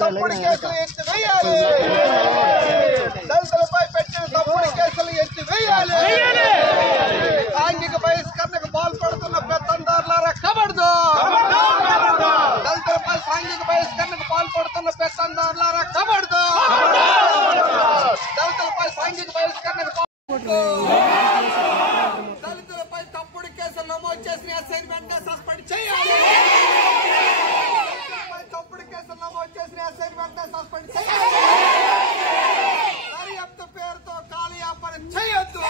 తప్పుడు కేసులు ఎత్తివేయాలి. దళితులపై పెట్టిన తప్పుడు కేసులు ఎత్తివేయాలి. సాంఘిక బహిష్కరణకు పాల్పడుతున్న పెత్తందారులారా ఖబర్దార్. దళితులపై సాంఘిక బహిష్కరణకు పాల్పడుతున్న పెత్తందారులారా ఖబర్దార్. దళితులపై సాంఘిక బహిష్కరణకు దళితులపై తప్పుడు కేసులు నమోదు చేసిన ఎస్ఐని వెంటనే సస్పెండ్ చేయాలి. తప్పుడు కేసులు నమోదు చేసిన ఎస్ఐని వెంటనే సస్పెండ్ చేయాలి. దర్యాప్తు పేరుతో కాలయాపన చేయొద్దు.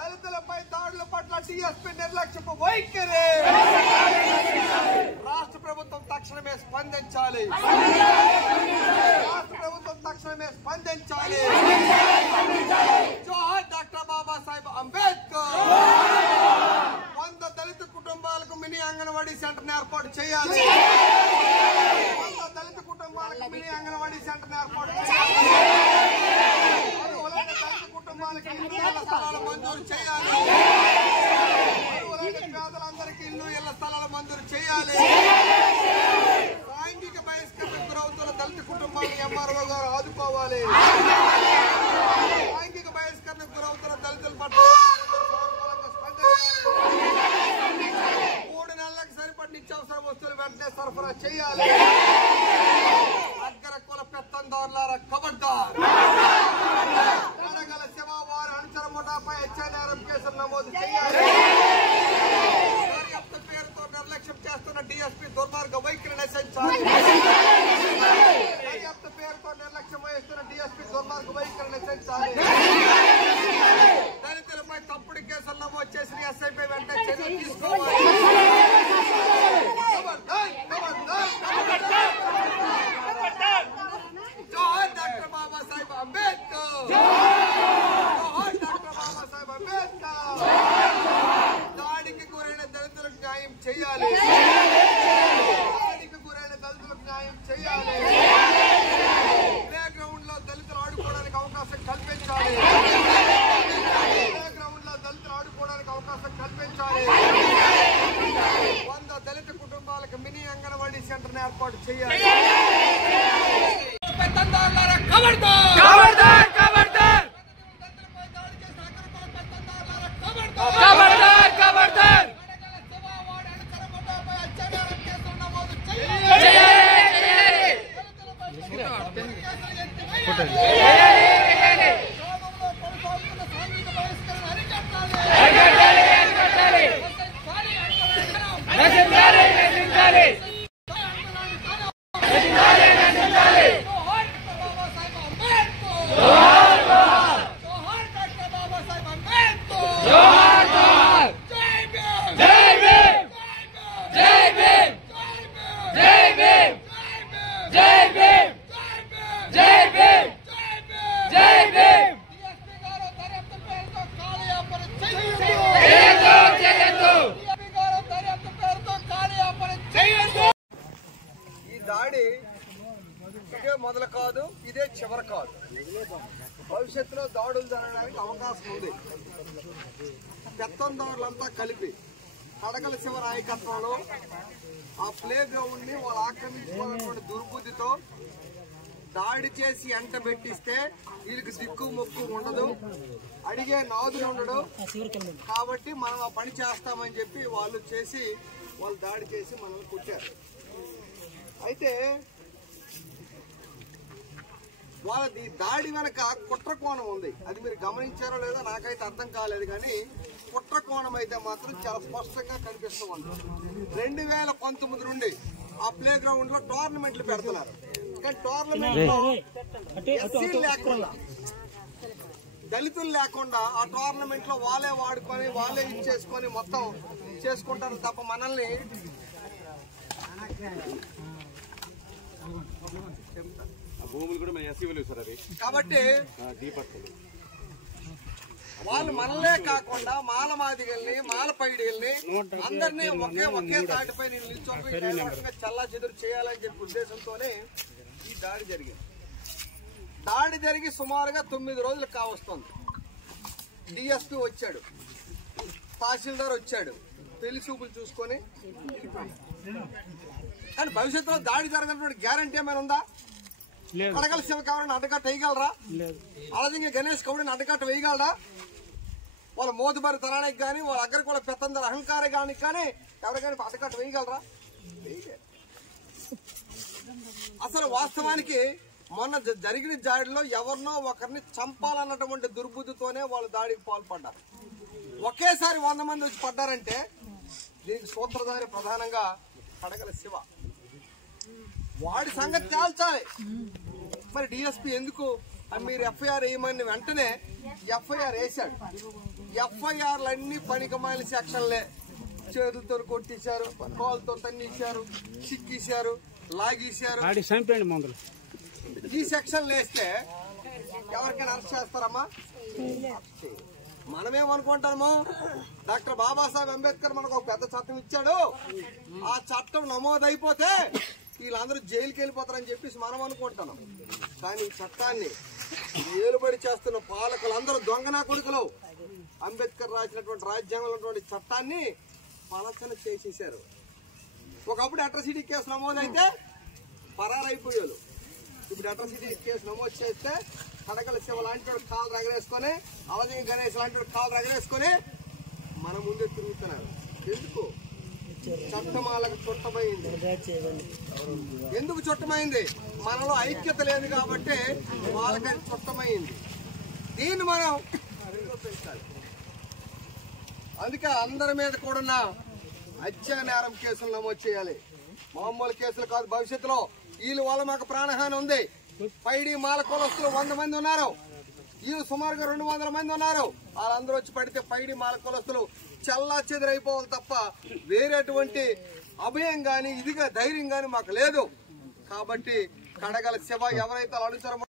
దళితులపై దాడుల పట్ల డిఎస్పీ నిర్లక్ష్యపు వైఖరి. రాష్ట్ర ప్రభుత్వం తక్షణమే స్పందించాలి. రాష్ట్ర ప్రభుత్వం తక్షణమే స్పందించాలి. జోహార్ డాక్టర్ బాబాసాహెబ్ అంబేద్కర్. 100 దళిత కుటుంబాలకు మినీ అంగన్వాడీ సెంటర్ ఏర్పాటు చేయాలి. 100 దళిత కుటుంబాలకు మినీ అంగన్వాడీ సెంటర్ ఏర్పాటు చేయాలి. అర్హులైన దళిత కుటుంబాలకు ఇళ్ల స్థలాలు మంజూరు చేయాలి. అర్హులైన పేదలందరికీ ఇళ్ల స్థలాలు మంజూరు చేయాలి. సాంఘిక బహిష్కరణకు గురవుతున్న దళిత కుటుంబాన్ని ఎంఆర్ఓ గారు ఆదుకోవాలి. సాంఘిక బహిష్కరణకు గురవుతున్న దళితుల పట్ల 3 నెలలకు సరిపడి నిత్యావసర వస్తువులు వెంటనే సరఫరా చేయాలి. అగ్ర కుల పెత్తందారులారా ఖబర్దార్. కడగల శివ వారి అనుచర ముఠాపై హత్యానేరం కేసులు నమోదు చేయాలి. దర్యాప్తు పేరుతో నిర్లక్ష్యం చేస్తున్న డిఎస్పీ దుర్మార్గ వైఖరి నశించాలి. దర్యాప్తు పేరుతో నిర్లక్ష్యం వహిస్తున్న డిఎస్పీ దుర్మార్గ వైఖరి నశించాలి. దళితులపై తప్పుడు కేసులు నమోదు చేసిన ఎస్ఐపై వెంటనే చర్యలు తీసుకోవాలి. జోహార్ డాక్టర్ బాబాసాహెబ్ అంబేద్కర్. జోహార్ డాక్టర్ బాబాసాహెబ్ అంబేద్కర్. దాడికి గురైన దళితులకు న్యాయం చేయాలి. దాడికి గురైన దళితులకు న్యాయం చేయాలి. ప్లే గ్రౌండ్ లో దళితులు ఆడుకోవడానికి అవకాశం కల్పించాలి. ప్లే గ్రౌండ్ లో దళితులు ఆడుకోవడానికి అవకాశం కల్పించాలి. 100 దళిత కుటుంబాలకు మినీ అంగన్వాడీ సెంటర్ ఏర్పాటు చేయాలి. దాడి ఇదే మొదలు కాదు, ఇదే చివరి కాదు. భవిష్యత్తులో దాడులు జరగడానికి అవకాశం ఉంది. పెత్తందారులంతా కలిపి కడగల శివ నాయకత్వంలో ఆ ప్లే గ్రౌండ్ ని వాళ్ళు ఆక్రమించుకోవాలన్నటువంటి దుర్బుద్ధితో దాడి చేసి ఎంట పెట్టిస్తే వీళ్ళకి దిక్కు మొక్కు ఉండదు, అడిగే నాదులు ఉండడు. కాబట్టి మనం ఆ పని చేస్తామని చెప్పి వాళ్ళు దాడి చేసి మనల్ని కుట్టారు. అయితే వాళ్ళది దాడి వెనక కుట్ర కోణం ఉంది. అది మీరు గమనించారో లేదో నాకైతే అర్థం కాలేదు, కానీ కుట్ర కోణం అయితే మాత్రం చాలా స్పష్టంగా కనిపిస్తుంది. 2019 నుండి ఆ ప్లే గ్రౌండ్ లో టోర్నమెంట్లు పెడుతున్నారు. కానీ టోర్నమెంట్ లో ఎస్సీలు లేకుండా, దళితులు లేకుండా ఆ టోర్నమెంట్ లో వాళ్ళే వాడుకొని వాళ్ళే ఇచ్చేసుకొని మొత్తం చేసుకుంటారు తప్ప మనల్ని భూములు కూడా మన ఎస్సీ సార్. అది కాబట్టి వాళ్ళు మనలే కాకుండా మాలమాదిగల్ని, మాలపైడిల్ని అందరినీ ఒకే తాటిపై నిల్చొని చల్లా చెదురు చేయాలని చెప్పి ఉద్దేశంతోనే ఈ దాడి జరిగింది. దాడి జరిగి సుమారుగా 9 రోజులు కావస్తుంది. డిఎస్పీ వచ్చాడు, తహసీల్దార్ వచ్చాడు, పెళ్లి చూపులు చూసుకొని వెళ్ళిపోయారు. కానీ భవిష్యత్తులో దాడి జరగనటువంటి గ్యారంటీ ఏమైనా ఉందా? కడగల శివకి ఎవరైనా అడ్డకట్ట వేయగలరా? అలాగే గణేష్ కౌడిని అడ్డకట్ట వేయగలరా? వాళ్ళ మోతుబరి తరానికి కానీ వాళ్ళ అగ్గరికి వాళ్ళ పెత్తందర అహంకారానికి కానీ ఎవరికైనా అడ్డకట్ట వేయగలరా? అసలు వాస్తవానికి మొన్న జరిగిన దాడిలో ఎవరినో ఒకరిని చంపాలన్నటువంటి దుర్బుద్ధితోనే వాళ్ళు దాడికి పాల్పడ్డారు. ఒకేసారి 100 మంది వచ్చి పడ్డారంటే దీనికి సూత్రధారి ప్రధానంగా కడగల శివ. వాడి సంగతి తేల్చాలి. మరి డిఎస్పీ ఎందుకు మీరు ఎఫ్ఐఆర్ వేయమని వెంటనే ఎఫ్ఐఆర్ వేశాడు. ఎఫ్ఐఆర్లన్నీ పనికిమాలిన సెక్షన్లే. చేతులతో కొట్టేశారు, కాలుతో తన్నేశారు, చిక్కేశారు, లాగేశారు. ఈ సెక్షన్లు వేస్తే ఎవరికైనా అరెస్ట్ చేస్తారమ్మా? మనమేమనుకుంటాము, డాక్టర్ బాబాసాహెబ్ అంబేద్కర్ మనకు ఒక పెద్ద చట్టం ఇచ్చాడు, ఆ చట్టం నమోదైపోతే వీళ్ళందరూ జైలుకి వెళ్ళిపోతారని చెప్పేసి మనం అనుకుంటున్నాం. కానీ ఈ చట్టాన్ని ఏలుబడి చేస్తున్న పాలకులందరూ దొంగనా కొడుకులు. అంబేద్కర్ రాసినటువంటి రాజ్యాంగంలో ఉన్నటువంటి చట్టాన్ని పలచన చేసేశారు. ఒకప్పుడు అట్రాసిటీ కేసు నమోదైతే పరారైపోయారు. ఇప్పుడు అట్రాసిటీ కేసు నమోదు చేస్తే కడగల శివ లాంటి వాడు కాలు రగలేసుకొని, అవధి గణేష్ లాంటి వాడు కాలు రగలేసుకొని మన ముందే తిరుగుతున్నారు. ఎందుకు? చట్టమాలకు చుట్టమైంది. ఎందుకు చుట్టమైంది? మనలో ఐక్యత లేదు కాబట్టి వాళ్ళకని చుట్టమైంది. దీన్ని మనం పెంచాలి. అందుకే అందరి మీద కూడా హత్యా నేరం కేసులు నమోదు చేయాలి. మామూలు కేసులు కాదు. భవిష్యత్తులో వీళ్ళ వల్ల మాకు ప్రాణహాని ఉంది. పైడి మాల కులస్తులు 100 మంది ఉన్నారు. వీళ్ళు సుమారుగా 200 మంది ఉన్నారు. వాళ్ళందరూ వచ్చి పడితే పైడి మాల కులస్తులు చల్లా చెదిరైపోవాలి తప్ప వేరేటువంటి అభయం గాని ఇదిగా ధైర్యం గాని మాకు లేదు. కాబట్టి కడగల శివ ఎవరైతే అడుగుతారో